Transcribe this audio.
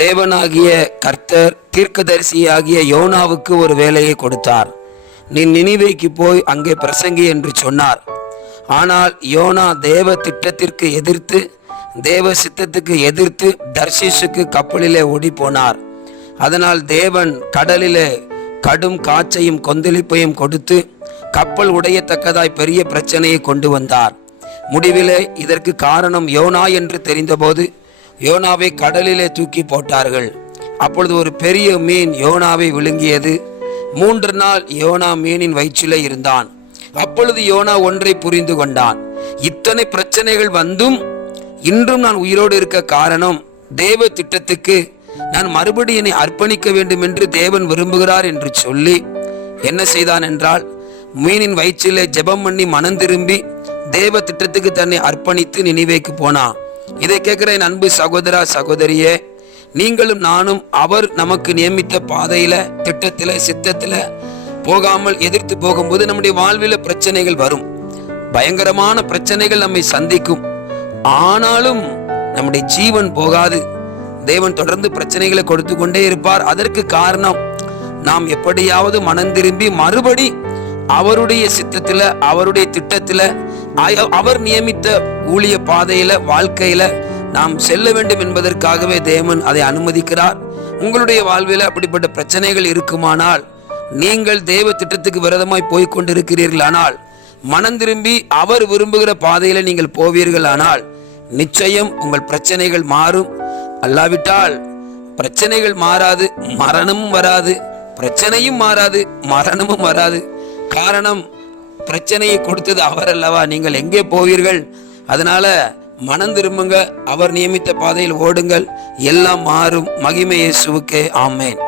தேவனாகிய கர்த்தர் தீர்க்கதரிசியாகிய யோனாவுக்கு ஒரு வேலையை கொடுத்தார். நீ நினைவைக்கு போய் அங்கே பிரசங்கி என்று சொன்னார். ஆனால் யோனா தேவ திட்டத்திற்கு எதிர்த்து தேவ சித்தத்துக்கு எதிர்த்து தர்ஷிஷுக்கு கப்பலிலே ஓடி போனார் அதனால் தேவன் கடலிலே கடும் காற்றையும் கொந்தளிப்பையும் கொடுத்து கப்பல் உடையத்தக்கதாய் பெரிய பிரச்சனையை கொண்டு வந்தார். முடிவிலே இதற்கு காரணம் யோனா என்று தெரிந்தபோது யோனாவை கடலிலே தூக்கி போட்டார்கள். அப்பொழுது ஒரு பெரிய மீன் யோனாவை விழுங்கியது. மூன்று நாள் யோனா மீனின் வயிற்றிலே இருந்தான். அப்பொழுது யோனா ஒன்றை புரிந்து கொண்டான். இத்தனை பிரச்சனைகள் வந்தும் இன்றும் நான் உயிரோடு இருக்க காரணம் தேவ திட்டத்துக்கு நான் மறுபடியும் என்னை அர்ப்பணிக்க வேண்டும் என்று தேவன் விரும்புகிறார் என்று சொல்லி என்ன செய்தான் என்றால் மீனின் வயிற்றிலே ஜெபம் பண்ணி மனம் திரும்பி தேவ திட்டத்துக்கு தன்னை அர்ப்பணித்து நினைவேக்கு போனான். இதை கேட்கிற என் அன்பு சகோதரா சகோதரியே நீங்களும் நானும் அவர் நமக்கு நியமித்த பாதையில திட்டத்துல சித்தத்துல போகாமல் எதிர்த்து போகும்போது நம்முடைய வாழ்வில் பிரச்சனைகள் வரும். பயங்கரமான பிரச்சனைகள் நம்மை சந்திக்கும். ஆனாலும் நம்முடைய ஜீவன் போகாது. தேவன் தொடர்ந்து பிரச்சனைகளை கொடுத்து கொண்டே இருப்பார். அதற்கு காரணம் நாம் எப்படியாவது மனம் திரும்பி மறுபடி அவருடைய சித்தத்துல அவருடைய திட்டத்துல அவர் நியமித்த ஊழிய பாதையில வாழ்க்கையில நாம் செல்ல வேண்டும் என்பதற்காகவே தேவன் அதை அனுமதிக்கிறார். உங்களுடைய வாழ்வில் அப்படிப்பட்ட பிரச்சனைகள் இருக்குமானால் நீங்கள் தேவ திட்டத்துக்கு விரதமாய் போய்க் கொண்டிருக்கிறீர்களானால் மனம் திரும்பி அவர் விரும்புகிற பாதையில நீங்கள் போவீர்களானால் நிச்சயம் உங்கள் பிரச்சனைகள் மாறும். அல்லாவிட்டால் பிரச்சனைகள் மாறாது மரணமும் வராது. பிரச்சனையும் மாறாது மரணமும் வராது. காரணம் பிரச்சனையை கொடுத்தது அவர் அல்லவா? நீங்கள் எங்கே போவீர்கள்? அதனால மனம் திரும்புங்க. அவர் நியமித்த பாதையில் ஓடுங்கள். எல்லாம் மாறும். மகிமை இயேசுவுக்கே. ஆமேன்.